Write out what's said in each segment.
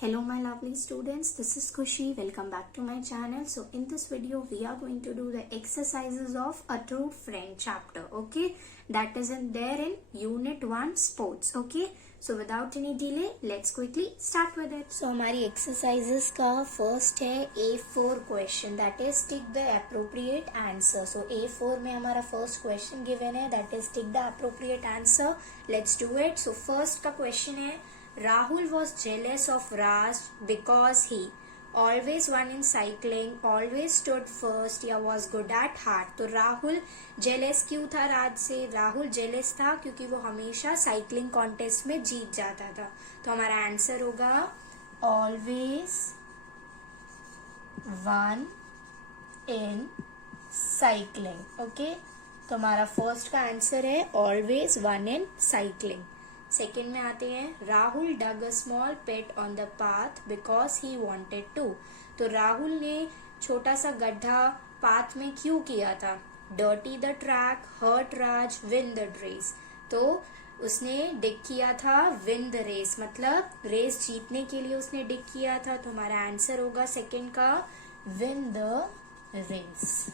Hello my lovely students, this is Khushi. Welcome back to my channel. So in this video we are going to do the exercises of a true friend chapter, okay? That is there in unit 1 sports, okay? So without any delay, let's quickly start with it. So हमारी exercises का first है A4 question, that is tick the appropriate answer. So A4 में हमारा first question given है, that is tick the appropriate answer. Let's do it. So first का question है, Rahul was jealous of Raj because he always won in cycling, always stood first या was good at heart. तो Rahul jealous क्यों था राज से? Rahul jealous था क्योंकि वो हमेशा साइकिलिंग कॉन्टेस्ट में जीत जाता था. तो हमारा आंसर होगा always won in cycling. Okay, तो हमारा फर्स्ट का आंसर है always won in cycling. Second में आते हैं, Rahul dug a small pit on the path because he wanted to. तो राहुल ने छोटा सा गड्ढा पाथ में क्यों किया था? Dirty the track, hurt Raj, win the race. तो उसने डिग किया था विन द रेस, मतलब रेस जीतने के लिए उसने डिग किया था. तो हमारा आंसर होगा सेकेंड का विन द रेस.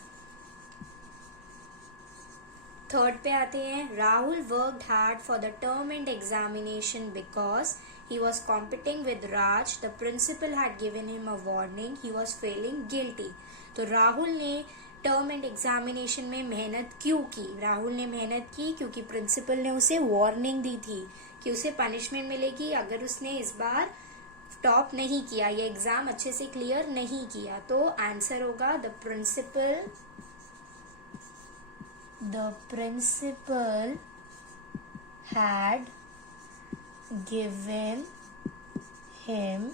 थर्ड पे आते हैं, Rahul worked hard for the term end examination because he was competing with Raj. The principal had given him a warning, he was feeling guilty. तो राहुल ने टर्म एंड एग्जामिनेशन में मेहनत क्यों की? राहुल ने मेहनत की क्योंकि प्रिंसिपल ने उसे वार्निंग दी थी कि उसे पनिशमेंट मिलेगी अगर उसने इस बार टॉप नहीं किया, ये एग्जाम अच्छे से क्लियर नहीं किया. तो आंसर होगा the principal had given him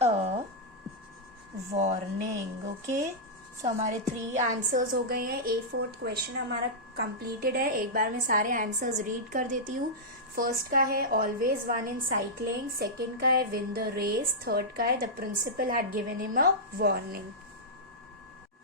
a warning. Okay, so हमारे 3 आंसर्स हो गए हैं. A4 क्वेश्चन हमारा कंप्लीटेड है. एक बार मैं सारे आंसर्स रीड कर देती हूँ. फर्स्ट का है always won in cycling, second का है विन द रेस, थर्ड का है the principal had given him a warning.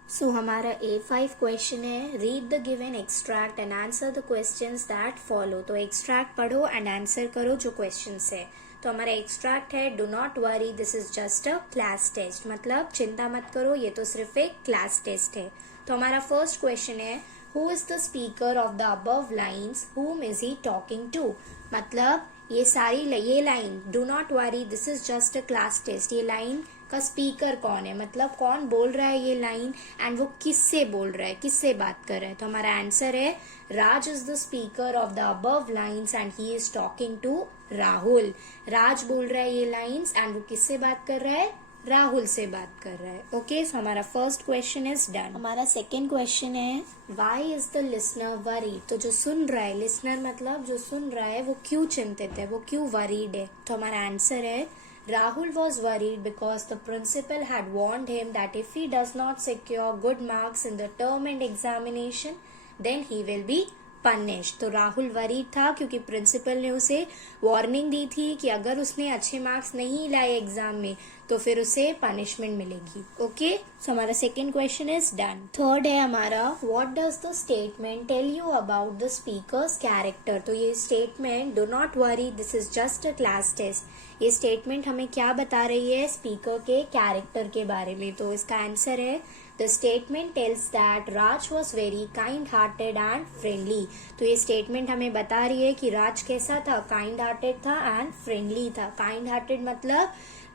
So हमारा A5 क्वेश्चन है, read the given extract and answer the questions that follow. तो एक्सट्रैक्ट पढ़ो एंड आंसर करो जो क्वेश्चंस है. तो हमारा एक्सट्रैक्ट है, do not worry this is just a class test, मतलब चिंता मत करो ये तो सिर्फ एक क्लास टेस्ट है. तो हमारा फर्स्ट क्वेश्चन है, who is the speaker of the above lines, whom is he talking to. मतलब ये line do not worry this is just a class test, ये लाइन का स्पीकर कौन है, मतलब कौन बोल रहा है ये लाइन एंड वो किससे बोल रहा है, किससे बात कर रहा है. तो हमारा आंसर है Raj is the speaker of the above lines and he is talking to Rahul. Raj बोल रहा है ये लाइन्स एंड वो किससे बात कर रहा है? राहुल से बात कर रहा है. ओके, सो हमारा फर्स्ट क्वेश्चन इज डन. हमारा सेकेंड क्वेश्चन है, why is the listener worried. तो जो सुन रहा है, लिसनर मतलब जो सुन रहा है, वो क्यों चिंतित है, वो क्यों वरीड है? तो हमारा आंसर है, Rahul was worried because the principal had warned him that if he does not secure good marks in the term and examination, then he will be punished. तो राहुल वरीड था क्योंकि प्रिंसिपल ने उसे warning दी थी कि अगर उसने अच्छे मार्क्स नहीं लाए एग्जाम में तो फिर उसे पनिशमेंट मिलेगी. ओके, सो हमारा second question is done. Third है हमारा, what does the statement tell you about the speaker's character. तो ये statement do not worry this is just a class test, ये स्टेटमेंट हमें क्या बता रही है? स्पीकर के कैरेक्टर के बारे में. तो इसका आंसर है, the statement tells that Raj was very kind hearted and friendly. तो ये स्टेटमेंट हमें बता रही है कि राज कैसा था? काइंड हार्टेड था एंड फ्रेंडली था. काइंड हार्टेड मतलब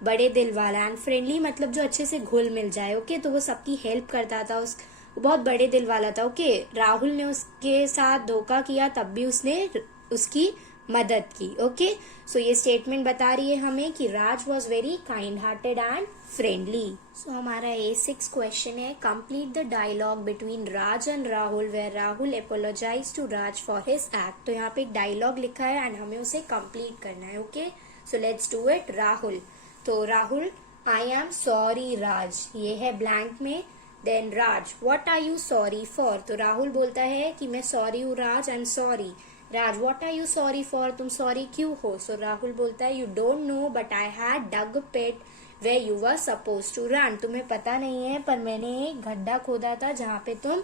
बड़े दिल वाला, एंड फ्रेंडली मतलब जो अच्छे से घुल मिल जाए. ओके, तो वो सबकी हेल्प करता था, वो बहुत बड़े दिल वाला था. ओके, राहुल ने उसके साथ धोखा किया तब भी उसने उसकी मदद की. ओके, सो ये स्टेटमेंट बता रही है हमें कि Raj was very kind hearted and friendly. So हमारा A6 क्वेश्चन है, complete the dialogue between Raj and Rahul where Rahul apologise to Raj for his act. तो यहाँ पे एक डायलॉग लिखा है एंड हमें उसे कंप्लीट करना है. Okay, so let's do it. Rahul, तो Rahul, I am sorry Raj, ये है ब्लैंक में. Then Raj, what are you sorry for. तो राहुल बोलता है कि मैं सॉरी हूँ Raj, I am sorry. Raj, what are you sorry for, तुम सॉरी क्यों हो? सो राहुल बोलता है, you don't know but I had dug a pit where you were suppose to run. तुम्हें पता नहीं है पर मैंने एक गड्ढा खोदा था जहाँ पे तुम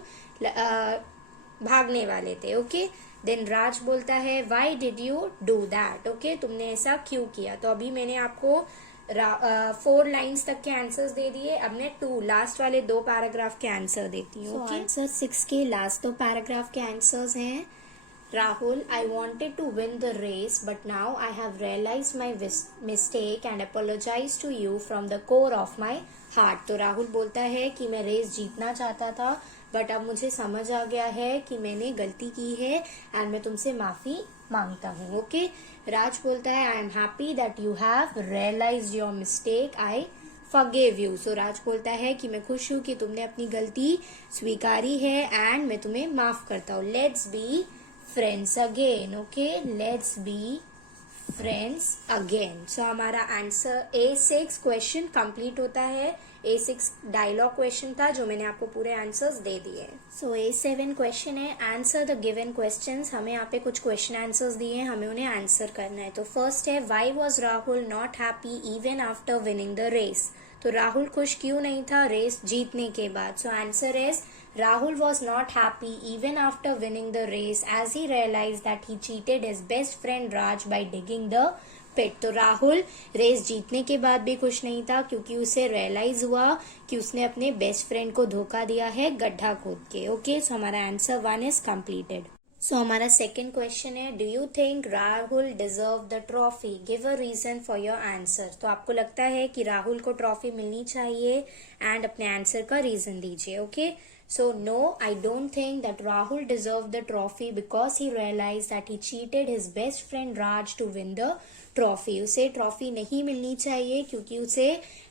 भागने वाले थे. ओके, देन राज बोलता है why did you do that. Okay, तुमने ऐसा क्यों किया. तो अभी मैंने आपको 4 लाइन्स तक के आंसर्स दे दिए। अब मैं 2 लास्ट वाले 2 पैराग्राफ के आंसर देती हूँ। आंसर 6 के लास्ट 2 पैराग्राफ के आंसर्स हैं, Rahul, I wanted to win the race, but now I have realized my mistake and apologize to you from the core of my heart. तो राहुल बोलता है कि मैं रेस जीतना चाहता था, बट अब मुझे समझ आ गया है कि मैंने गलती की है एंड मैं तुमसे माफी मांगता हूँ। ओके, राज बोलता है I am happy that you have realised your mistake, I forgive you. सो राज बोलता है कि मैं खुश हूँ कि तुमने अपनी गलती स्वीकारी है एंड मैं तुम्हें माफ करता हूँ। Let's be friends again. Okay, let's be friends again. So हमारा आंसर A6 क्वेश्चन कंप्लीट होता है। A6 डायलॉग क्वेश्चन था जो मैंने आपको पूरे आंसर्स दे दिए। सो A7 क्वेश्चन है आंसर द गिवन क्वेश्चंस। हमें यहाँ पे कुछ क्वेश्चन आंसर्स दिए हैं, हमें उन्हें आंसर करना है। तो फर्स्ट है why was Rahul not happy even after winning the race. तो राहुल खुश क्यों नहीं था रेस जीतने के बाद। So answer is Rahul was not happy even after winning the race as he realized that he cheated his best friend Raj by digging the pit. तो Rahul race जीतने के बाद भी खुश नहीं था क्योंकि उसे रियलाइज हुआ कि उसने अपने बेस्ट फ्रेंड को धोखा दिया है गड्ढा खोद के। ओके, सो हमारा आंसर 1 इज कंप्लीटेड। सो हमारा सेकेंड क्वेश्चन है do you think Rahul deserve the trophy, give a reason for your answer. तो आपको लगता है कि राहुल को ट्रॉफी मिलनी चाहिए एंड अपने आंसर का रीजन दीजिए। Okay, so no, I don't think that Rahul deserved the trophy because he realized that he cheated his best friend Raj to win the trophy. उसे ट्रॉफी नहीं मिलनी चाहिए क्योंकि उसे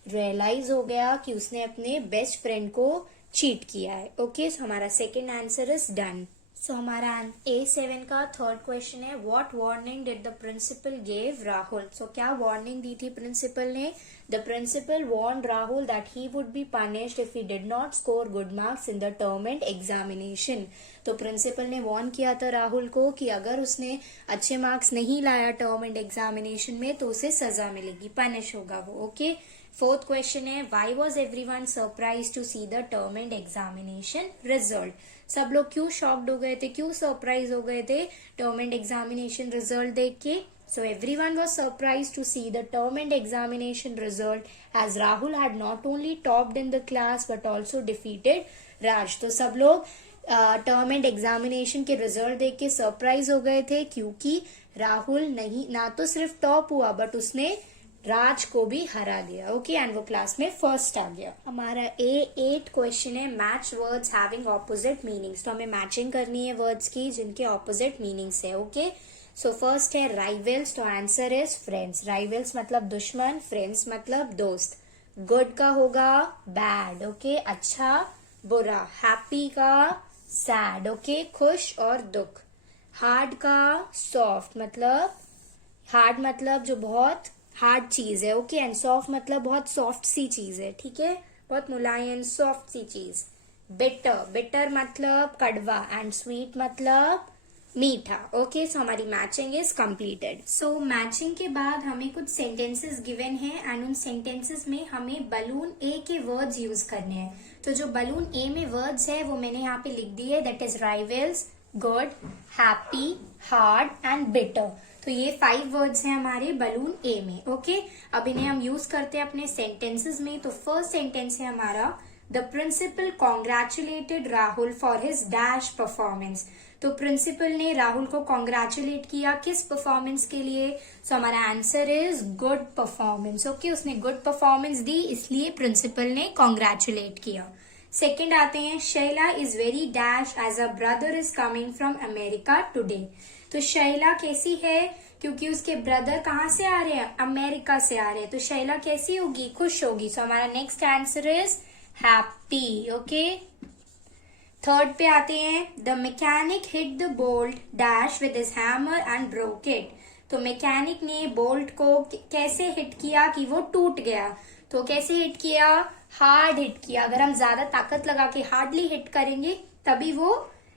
रियलाइज हो गया कि उसने अपने बेस्ट फ्रेंड को चीट किया है। ओके, सो हमारा second answer is done. So हमारा A7 का थर्ड क्वेश्चन है what warning did the principal gave Rahul. So क्या वार्निंग दी थी प्रिंसिपल ने। The principal warned Rahul that he would be punished if he did not score good marks in the term end examination. तो principal ने warn किया था राहुल को कि अगर उसने अच्छे मार्क्स नहीं लाया टर्म एंड एग्जामिनेशन में तो उसे सजा मिलेगी, पनिश होगा वो। ओके, फोर्थ क्वेश्चन है why was everyone surprise to see the term end examination result. सब लोग क्यों शॉक्ड हो गए थे, क्यों सरप्राइज हो गए थे टर्म एंड एग्जामिनेशन रिजल्ट देख के। So everyone was surprised to see the term and examination result as Rahul had not only topped in the class but also defeated Raj. तो सब लोग टर्म एंड एग्जामिनेशन के result देख के surprise हो गए थे क्योंकि राहुल नहीं ना तो सिर्फ टॉप हुआ बट उसने राज को भी हरा दिया। ओके, एंड वो क्लास में फर्स्ट आ गया। हमारा A8 क्वेश्चन है match words having opposite meanings. तो हमें मैचिंग करनी है वर्ड्स की जिनके ऑपोजिट मीनिंग्स है। ओके, सो फर्स्ट है राइवल्स। तो आंसर इज फ्रेंड्स। राइवल्स मतलब दुश्मन, फ्रेंड्स मतलब दोस्त। गुड का होगा बैड। ओके, अच्छा बुरा। हैप्पी का सैड। ओके, खुश और दुख। हार्ड का सॉफ्ट, मतलब हार्ड मतलब जो बहुत हार्ड चीज है। ओके, एंड सॉफ्ट मतलब बहुत सॉफ्ट सी चीज है। ठीक है, बहुत मुलायम सॉफ्ट सी चीज। बिटर, बिटर मतलब कड़वा एंड स्वीट मतलब मीठा। ओके, सो हमारी matching is completed. So matching के बाद हमें कुछ सेंटेंसेस गिवन है एंड उन सेंटेंसेस में हमें बलून ए के वर्ड्स यूज करने हैं। तो जो बलून ए में वर्ड्स है वो मैंने यहाँ पे लिख दिए, that is rivals, good, happy, hard and bitter. तो ये 5 वर्ड्स हैं हमारे बलून ए में। ओके, अब इन्हें हम यूज करते हैं अपने सेंटेंसेस में। तो फर्स्ट सेंटेंस है हमारा the principal congratulated Rahul for his dash performance. तो प्रिंसिपल ने राहुल को कॉन्ग्रेचुलेट किया किस परफॉर्मेंस के लिए। सो हमारा answer is good performance. Okay, उसने गुड परफॉर्मेंस दी इसलिए प्रिंसिपल ने कॉन्ग्रेचुलेट किया। सेकेंड आते हैं Shaila is very dash as a brother is coming from America today. तो शैला कैसी है क्योंकि उसके ब्रदर कहाँ से आ रहे हैं, अमेरिका से आ रहे हैं। तो शैला कैसी होगी, खुश होगी। सो हमारा next answer is happy. Okay, third पे आते हैं the mechanic hit the bolt dash with his hammer and broke it. तो मैकेनिक ने बोल्ट को कैसे हिट किया कि वो टूट गया। तो कैसे हिट किया, हार्ड हिट किया। अगर हम ज्यादा ताकत लगा के हार्डली हिट करेंगे तभी वो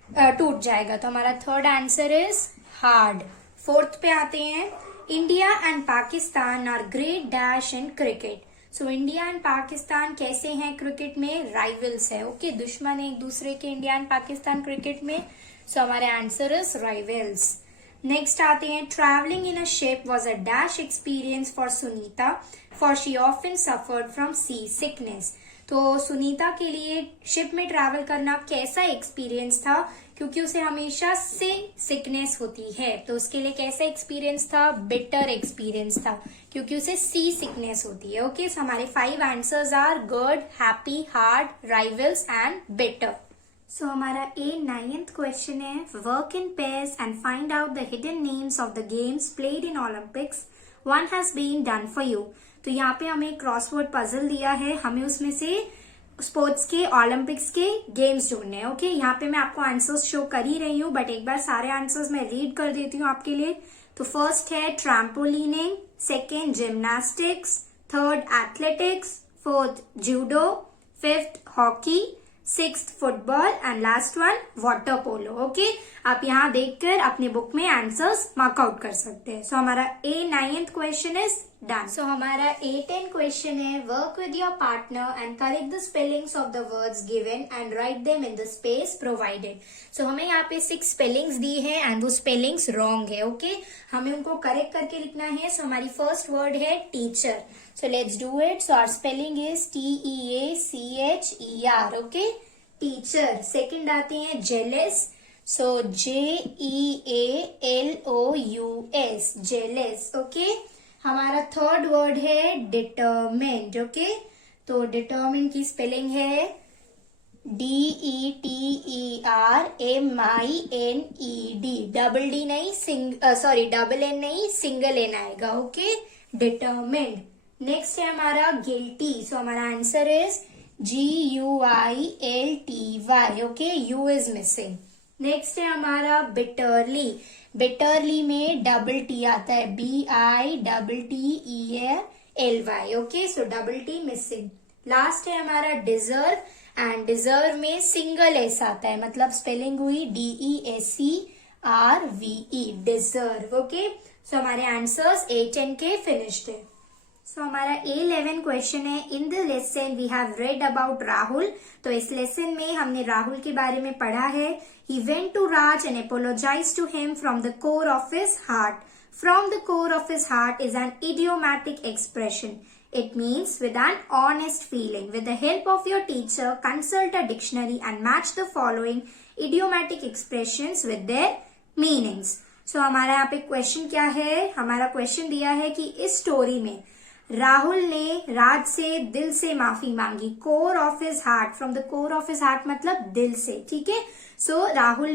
टूट जाएगा। तो हमारा third answer is hard. Fourth पे आते हैं India and Pakistan are great dash in cricket. So India and Pakistan कैसे हैं क्रिकेट में, राइवल्स है। ओके, दुश्मन है एक दूसरे के इंडिया एंड पाकिस्तान क्रिकेट में। सो हमारे आंसर इज राइवल्स। नेक्स्ट आते हैं, travelling in a ship was a dash experience for Sunita for she often suffered from sea sickness. तो सुनीता के लिए शिप में ट्रैवल करना कैसा एक्सपीरियंस था, क्योंकि उसे हमेशा से सिकनेस होती है। तो उसके लिए कैसा एक्सपीरियंस था, बिटर एक्सपीरियंस था, क्योंकि उसे सी सिकनेस होती है। ओके, सो हमारे 5 answers are good, happy, hard, rivals and bitter. So हमारा ए 9th क्वेश्चन है, work in pairs and find out the hidden names of the games played in Olympics, one has been done for you. तो यहाँ पे हमें crossword puzzle दिया है, हमें उसमें से स्पोर्ट्स के ओलंपिक्स के गेम्स ढूंढने हैं। ओके, यहाँ पे मैं आपको आंसर्स शो कर ही रही हूँ, बट एक बार सारे आंसर्स मैं रीड कर देती हूँ आपके लिए। तो फर्स्ट है trampolining, second gymnastics, third athletics, fourth judo, fifth hockey, sixth football and last one water polo. Okay, आप यहाँ देखकर अपने बुक में आंसर्स मार्कआउट कर सकते हैं। सो हमारा A 9th question is done. So हमारा ए 10 क्वेश्चन है, work with your partner and correct the spellings of the words given and write them in the space provided. So हमें यहाँ पे 6 स्पेलिंग्स दी है एंड वो spellings wrong है। Okay, हमें उनको करेक्ट करके लिखना है। सो हमारी फर्स्ट वर्ड है teacher. So let's do it. So our spelling is TEACHER. Okay, teacher. Second आते हैं jealous. So JEALOUS, jealous. Okay. हमारा थर्ड वर्ड है determined. Okay. तो determined की स्पेलिंग है DETERMINED. डबल डी नहीं, डबल एन नहीं, सिंगल एन आएगा। Okay, determined. नेक्स्ट है हमारा गिल्टी। सो हमारा answer is GUILTY। Okay, you is missing. Next है हमारा बिटरली। बिटरली में डबल टी आता है, BITTERLY। ओके, सो डबल टी मिसिंग। लास्ट है हमारा डिजर्व एंड डिजर्व में सिंगल एस आता है, मतलब स्पेलिंग हुई DESERVE, डिजर्व। ओके, सो हमारे आंसर्स 8 10 के फिनिश्ड है। सो हमारा A11 क्वेश्चन है, in the lesson we have read about Rahul. तो इस लेसन में हमने राहुल के बारे में पढ़ा है। He went to Raj and apologise to him from the core of his heart. From the core of his heart is an idiomatic expression. It means with an honest feeling. With the help of your teacher, consult a dictionary and match the following idiomatic expressions with their meanings. So हमारा यहाँ पे question क्या है, हमारा question दिया है कि इस स्टोरी में राहुल ने राज से दिल से माफी मांगी। Core of his heart, from the core of his heart मतलब दिल से। ठीक है, सो राहुल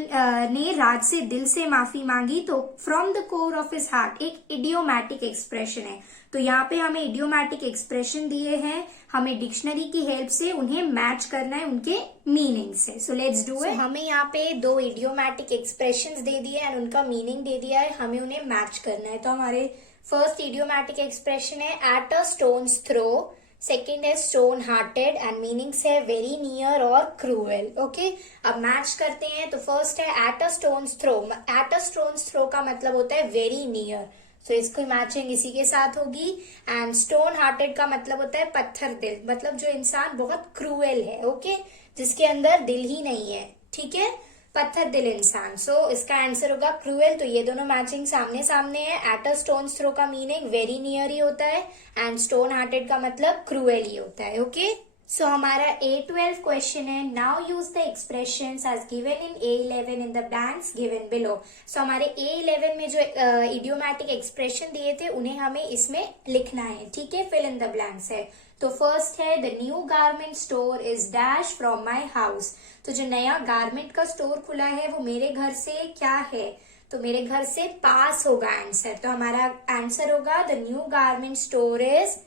ने राज से दिल से माफी मांगी। तो from the core of his heart एक इडियोमैटिक एक्सप्रेशन है। तो यहाँ पे हमें इडियोमैटिक एक्सप्रेशन दिए हैं, हमें डिक्शनरी की हेल्प से उन्हें मैच करना है उनके मीनिंग से। सो लेट्स डू इट। हमें यहाँ पे 2 इडियोमैटिक एक्सप्रेशंस दे दिए एंड उनका मीनिंग दे दिया है, हमें उन्हें मैच करना है। तो हमारे फर्स्ट इडियोमैटिक एक्सप्रेशन है at a stone's throw, second है स्टोन हार्टेड एंड मीनिंग्स है वेरी नियर और क्रूएल। ओके, अब मैच करते हैं। तो फर्स्ट है at a stone's throw. At a stone's throw का मतलब होता है वेरी नियर, तो इसकी मैचिंग इसी के साथ होगी। एंड स्टोन हार्टेड का मतलब होता है पत्थर दिल, मतलब जो इंसान बहुत क्रूएल है। ओके, जिसके अंदर दिल ही नहीं है। ठीक है, पत्थर दिल इंसान। सो इसका आंसर होगा क्रूएल। तो ये दोनों मैचिंग सामने सामने है। एट अ स्टोन्स थ्रो का मीनिंग वेरी नियर ही होता है एंड स्टोन हार्टेड का मतलब क्रूएल ही होता है। ओके, सो हमारा A12 क्वेश्चन है, now use the expressions as given in A11 in the blanks given below. So हमारे A11 में जो इडियोमैटिक एक्सप्रेशन दिए थे उन्हें हमें इसमें लिखना है। ठीक है, फिल इन द ब्लैंक्स है। तो फर्स्ट है the new garment store is dash from my house. तो जो नया गारमेंट का स्टोर खुला है वो मेरे घर से क्या है, तो मेरे घर से पास होगा आंसर। तो हमारा आंसर होगा the new garment store is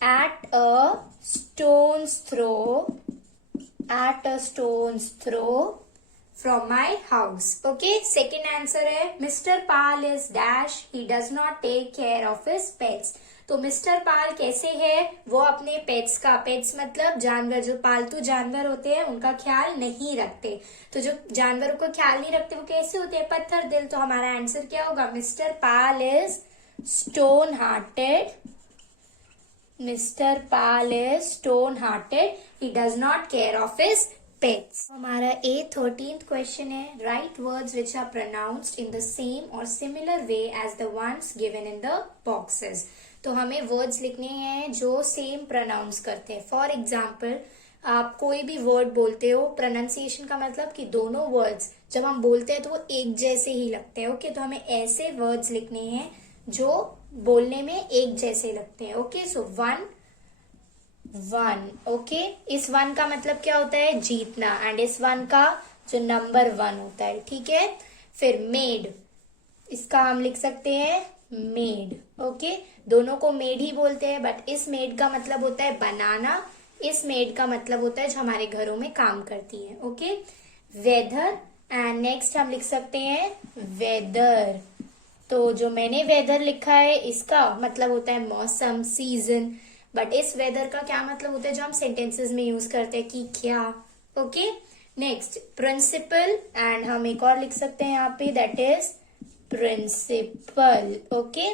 at a stone's throw from my house. Okay, second answer है Mr. Pal is dash, he does not take care of his pets. तो मिस्टर पाल कैसे है, वो अपने पेट्स का, पेट्स मतलब जानवर, जो पालतू जानवर होते हैं उनका ख्याल नहीं रखते। तो जो जानवरों को ख्याल नहीं रखते वो कैसे होते हैं, पत्थर दिल। तो हमारा आंसर क्या होगा, mister Pal is stone hearted. Mr. Pal is stone-hearted. He does not care of his pets. हमारा A13th क्वेश्चन है, write words which are pronounced in the same or similar way as the ones given in the boxes. तो हमें words लिखने हैं जो same pronounce करते हैं। For example, आप कोई भी वर्ड बोलते हो, प्रोनाउंसिएशन का मतलब कि दोनों वर्ड्स जब हम बोलते हैं तो वो एक जैसे ही लगते हैं। ओके, तो हमें ऐसे वर्ड्स लिखने हैं जो बोलने में एक जैसे लगते हैं। Okay, so one, one. Okay, इस वन का मतलब क्या होता है? जीतना। एंड इस वन का जो नंबर 1 होता है, ठीक है। फिर मेड, इसका हम लिख सकते हैं मेड। ओके, दोनों को मेड ही बोलते हैं, बट इस मेड का मतलब होता है बनाना, इस मेड का मतलब होता है जो हमारे घरों में काम करती है। Okay, weather. एंड नेक्स्ट हम लिख सकते हैं वेदर। तो जो मैंने वेदर लिखा है इसका मतलब होता है मौसम, सीजन, बट इस वेदर का क्या मतलब होता है जो हम सेंटेंसेस में यूज करते हैं कि क्या। Okay, next principle. एंड हम एक और लिख सकते हैं यहाँ पे, दैट इज प्रिंसिपल। ओके,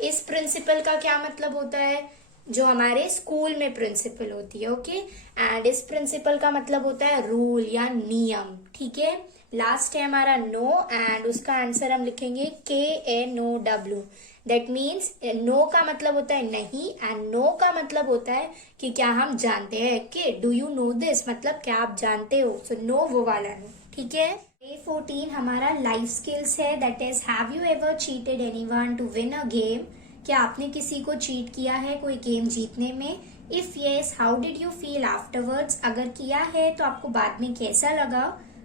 इस प्रिंसिपल का क्या मतलब होता है? जो हमारे स्कूल में प्रिंसिपल होती है। ओके, एंड इस प्रिंसिपल का मतलब होता है रूल या नियम, ठीक है। लास्ट है हमारा नो, एंड उसका आंसर हम लिखेंगे KNOW। दैट मीन्स नो का मतलब होता है नहीं, एंड नो का मतलब होता है कि क्या हम जानते हैं, कि डू यू नो दिस, मतलब क्या आप जानते हो। सो नो वो वाला नो, ठीक है। A14 हमारा लाइफ स्किल्स है, that is have you ever cheated anyone to win a game. क्या आपने किसी को चीट किया है कोई गेम जीतने में? If yes, how did you feel afterwards. अगर किया है तो आपको बाद में कैसा लगा?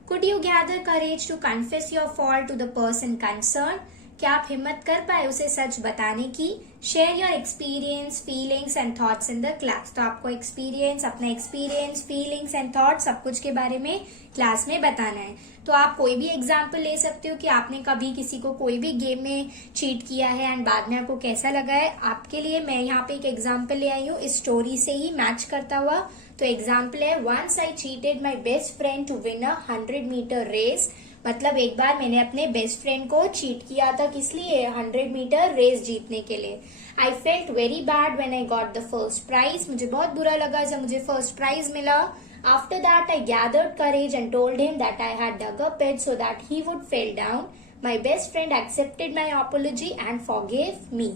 Could you gather courage to confess your fault to the person concern. क्या आप हिम्मत कर पाए उसे सच बताने की? Share your experience, feelings and thoughts in the class. तो आपको अपना एक्सपीरियंस, फीलिंग्स एंड थॉट्स सब कुछ के बारे में क्लास में बताना है। तो आप कोई भी एग्जाम्पल ले सकते हो कि आपने कभी किसी को कोई भी गेम में चीट किया है एंड बाद में आपको कैसा लगा है। आपके लिए मैं यहाँ पे एक एग्जाम्पल ले आई हूँ इस स्टोरी से ही मैच करता हुआ। तो एग्जाम्पल है, once I cheated my best friend to win a 100 metre race. मतलब एक बार मैंने अपने बेस्ट फ्रेंड को चीट किया था, किस लिए? 100 मीटर रेस जीतने के लिए। I felt very bad when I got the first prize. मुझे बहुत बुरा लगा जब मुझे फर्स्ट प्राइज मिला। After that, I gathered courage and told him that I had dug a pit so that he would fall down. My best friend accepted my apology and forgave me.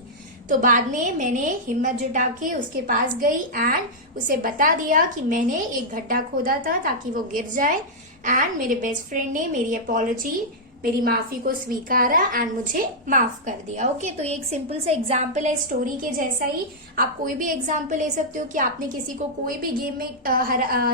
तो बाद में मैंने हिम्मत जुटा के उसके पास गई एंड उसे बता दिया कि मैंने एक गड्ढा खोदा था ताकि वो गिर जाए, एंड मेरे बेस्ट फ्रेंड ने मेरी अपॉलॉजी, मेरी माफी को स्वीकारा एंड मुझे माफ कर दिया। ओके, तो ये एक सिंपल सा एग्जाम्पल है स्टोरी के जैसा ही। आप कोई भी एग्जाम्पल ले सकते हो कि आपने किसी को कोई भी गेम में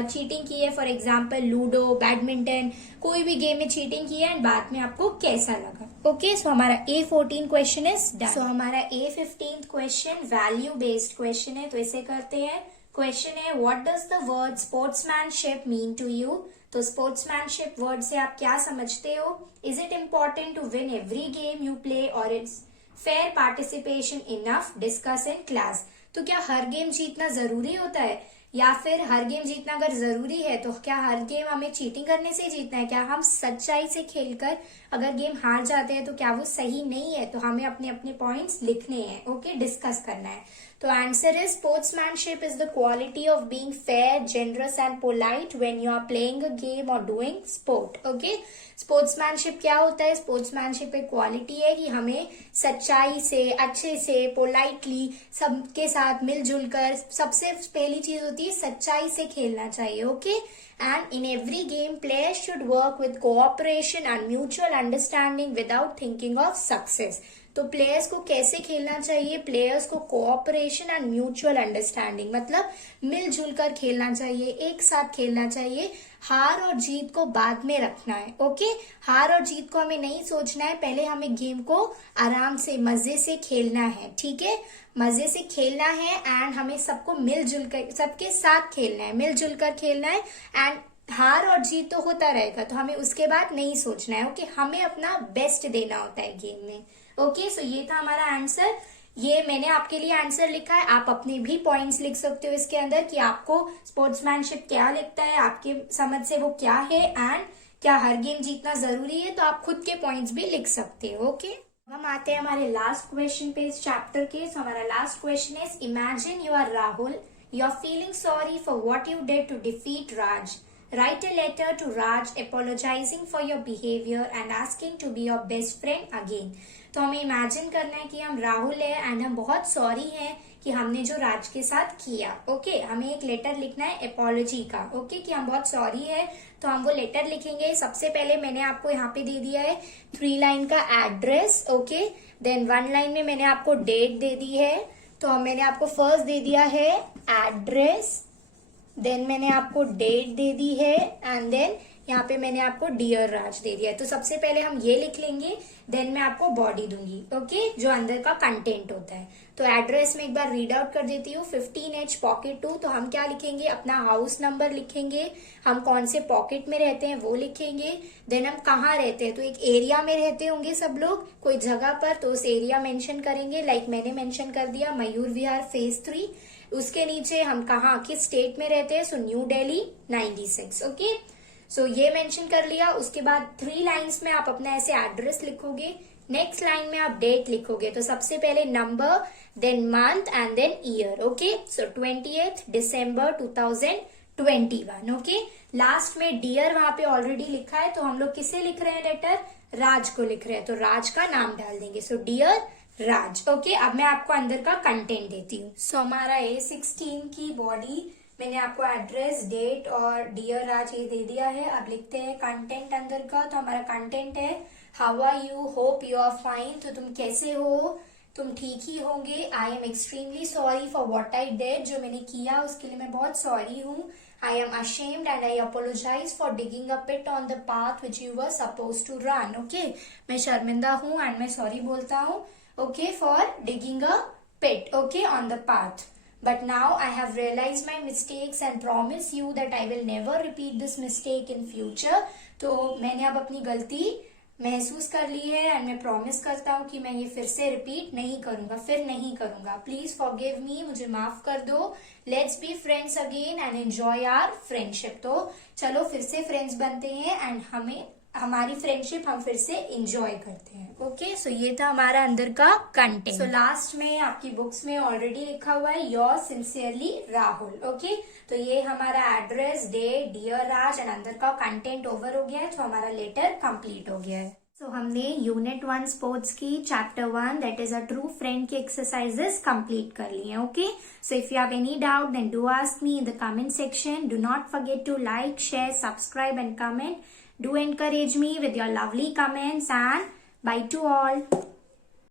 चीटिंग की है। फॉर एग्जाम्पल लूडो, बैडमिंटन, कोई भी गेम में चीटिंग की है एंड बाद में आपको कैसा लगा। ओके, सो हमारा A14 question is done. So हमारा A15 question value based question है, तो इसे करते हैं। क्वेश्चन है, what does the word sportsmanship mean to you. तो स्पोर्ट्समैनशिप वर्ड से आप क्या समझते हो? Is it important to win every game you play or it's fair participation enough, discuss in class. तो क्या हर गेम जीतना जरूरी होता है, या फिर हर गेम जीतना अगर जरूरी है तो क्या हर गेम हमें चीटिंग करने से जीतना है? क्या हम सच्चाई से खेलकर अगर गेम हार जाते हैं तो क्या वो सही नहीं है? तो हमें अपने अपने पॉइंट्स लिखने हैं। ओके, डिस्कस करना है। तो answer is sportsmanship is the quality of being fair, generous and polite when you are playing a game और डूइंग स्पोर्ट। ओके, स्पोर्ट्समैनशिप क्या होता है? स्पोर्ट्समैनशिप एक क्वालिटी है कि हमें सच्चाई से, अच्छे से, पोलाइटली सबके साथ मिलजुल कर, सबसे पहली चीज होती है सच्चाई से खेलना चाहिए। Okay, and in every game players should work with cooperation and mutual understanding without thinking of success. तो प्लेयर्स को कैसे खेलना चाहिए? प्लेयर्स को कोऑपरेशन एंड म्यूचुअल अंडरस्टैंडिंग, मतलब मिलजुल कर खेलना चाहिए, एक साथ खेलना चाहिए। हार और जीत को बाद में रखना है। ओके, हार और जीत को हमें नहीं सोचना है, पहले हमें गेम को आराम से मजे से खेलना है। ठीक है, मजे से खेलना है एंड हमें सबको मिलजुल कर, सबके साथ खेलना है, मिलजुल कर खेलना है। एंड हार और जीत तो होता रहेगा, तो हमें उसके बाद नहीं सोचना है। ओके, हमें अपना बेस्ट देना होता है गेम में। ओके, सो ये था हमारा आंसर। ये मैंने आपके लिए आंसर लिखा है, आप अपने भी पॉइंट्स लिख सकते हो इसके अंदर कि आपको स्पोर्ट्समैनशिप क्या लगता है, आपके समझ से वो क्या है, एंड क्या हर गेम जीतना जरूरी है। तो आप खुद के पॉइंट्स भी लिख सकते हो। ओके, हम आते हैं हमारे लास्ट क्वेश्चन पे इस चैप्टर के। सो हमारा last question is, imagine you are Rahul, you are feeling sorry for what you did to defeat Raj. Write a letter to Raj apologizing for your behavior and asking to be your best friend again. तो हमें imagine करना है कि हम राहुल है and हम बहुत sorry हैं कि हमने जो राज के साथ किया. ओके, हमें एक लेटर लिखना है एपोलॉजी का. ओके, कि हम बहुत सॉरी है. तो हम वो लेटर लिखेंगे. सबसे पहले मैंने आपको यहाँ पे दे दिया है 3 लाइन का एड्रेस. ओके, देन 1 लाइन में मैंने आपको डेट दे दी है. तो मैंने आपको फर्स्ट दे दिया है एड्रेस, देन मैंने आपको डेट दे दी है एंड देन यहाँ पे मैंने आपको डियर राज दे दिया है. तो सबसे पहले हम ये लिख लेंगे, देन मैं आपको बॉडी दूंगी. ओके, जो अंदर का कंटेंट होता है. तो एड्रेस में एक बार रीड आउट कर देती हूँ. 15H pocket 2. तो हम क्या लिखेंगे, अपना हाउस नंबर लिखेंगे, हम कौन से पॉकेट में रहते हैं वो लिखेंगे, देन हम कहाँ रहते हैं. तो एक एरिया में रहते होंगे सब लोग कोई जगह पर, तो उस एरिया मेंशन करेंगे. लाइक मैंने मेंशन कर दिया मयूर विहार फेज 3. उसके नीचे हम कहाँ किस स्टेट में रहते हैं, सो न्यू दिल्ली 96. ओके, सो ये मेंशन कर लिया. उसके बाद 3 लाइंस में आप अपना ऐसे एड्रेस लिखोगे. नेक्स्ट लाइन में आप डेट लिखोगे. तो सबसे पहले number, then month and then year. Okay, so 20th December 2021. Okay, last में डियर वहां पे ऑलरेडी लिखा है. तो हम लोग किसे लिख रहे हैं लेटर, राज को लिख रहे हैं. तो राज का नाम डाल देंगे. सो डियर राज. ओके, अब मैं आपको अंदर का कंटेंट देती हूँ. सो हमारा A16 की बॉडी मैंने आपको एड्रेस, डेट और डियर राज ये दे दिया है. अब लिखते हैं कंटेंट अंदर का. तो हमारा कंटेंट है how are you, hope you are fine. तो तुम कैसे हो, तुम ठीक ही होंगे. I am extremely sorry for what I did. जो मैंने किया उसके लिए मैं बहुत सॉरी हूँ. I am ashamed and I apologize for digging a pit on the path which you were supposed to run. Okay, मैं शर्मिंदा हूँ एंड मैं सॉरी बोलता हूँ. Okay, for digging a pit, okay, on the path. But now I have realized my mistakes and promise you that I will never repeat this mistake in future. तो मैंने अब अपनी गलती महसूस कर ली है एंड मैं प्रॉमिस करता हूँ कि मैं ये फिर से रिपीट नहीं करूंगा, फिर नहीं करूंगा. प्लीज फॉरगिव मी, मुझे माफ कर दो. Let's be friends again and enjoy our friendship. तो चलो फिर से फ्रेंड्स बनते हैं एंड हमारी फ्रेंडशिप हम फिर से एंजॉय करते हैं. ओके, सो ये था हमारा अंदर का कंटेंट. सो लास्ट में आपकी बुक्स में ऑलरेडी लिखा हुआ है योर सिंसियरली राहुल. ओके, तो ये हमारा address, date, dear Raj and अंदर का कंटेंट ओवर हो गया है. तो हमारा लेटर कंप्लीट हो गया है. सो हमने यूनिट 1 स्पोर्ट्स की chapter 1 that is a true friend की एक्सरसाइजेस कंप्लीट कर ली हैं. Okay, so if you have any doubt then do ask me in the comment section. Do not forget to like, share, subscribe and comment. Do encourage me with your lovely comments and bye to all.